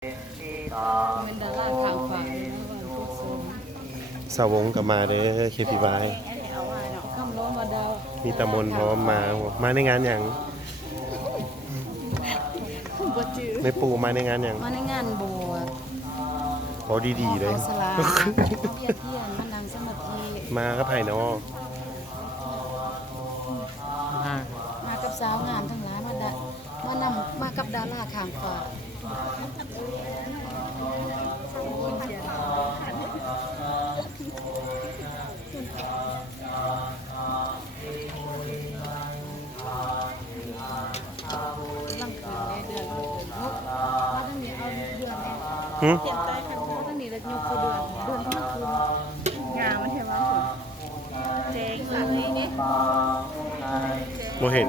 เป็นดาราทางฝ่ายนะวันพุธศุกร์ สาวงกับมาเด้อเคพีบายคำร้องมาดาว มีตะมนพร้อมมาในงานอย่าง บ่จื้อ ไม่ปูมาในงานอย่าง มาในงานบวช พอดีๆเลย เอาสลาเอาเวียเทียนมานั่งสมาธิ มาก็ไผ่นอ มากับสาวงามทั้งหลายมากับดาราทางฝ่ายลังคืนในเดือนมาตั้งนี้เอาเดือนแรก หึ เปลี่ยนใจครั้งนี้ตั้งนี้แล้วยกคือเดือนทั้งคืนงามมันเห็นว่าเจ๊งสัตว์นี้ โมเห็น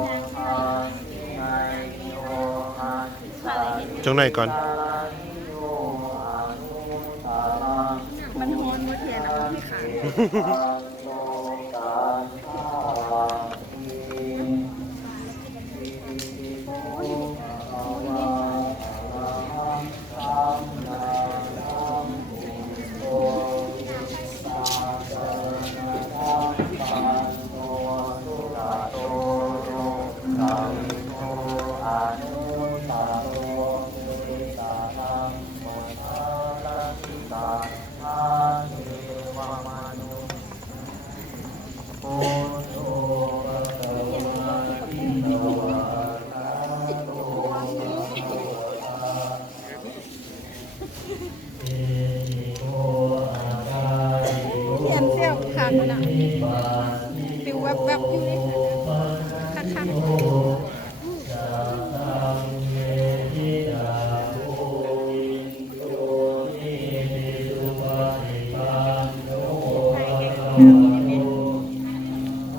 จงไหนก่อน มันฮอนมาเทียนแล้วพี่ขายพี่แอมเซี่ยวขาดมันอ่ะปิวแวบๆอยู่นี่คัก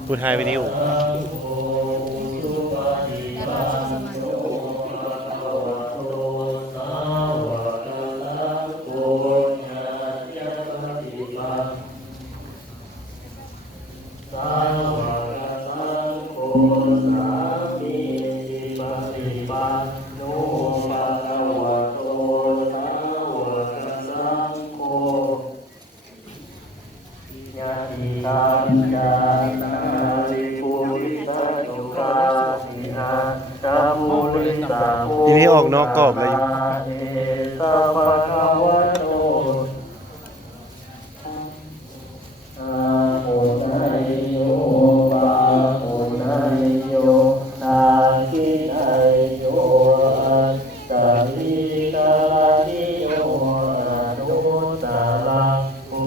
ผู้ไทยวิดีโอ ทีนี้ออกนอกกรอบเลย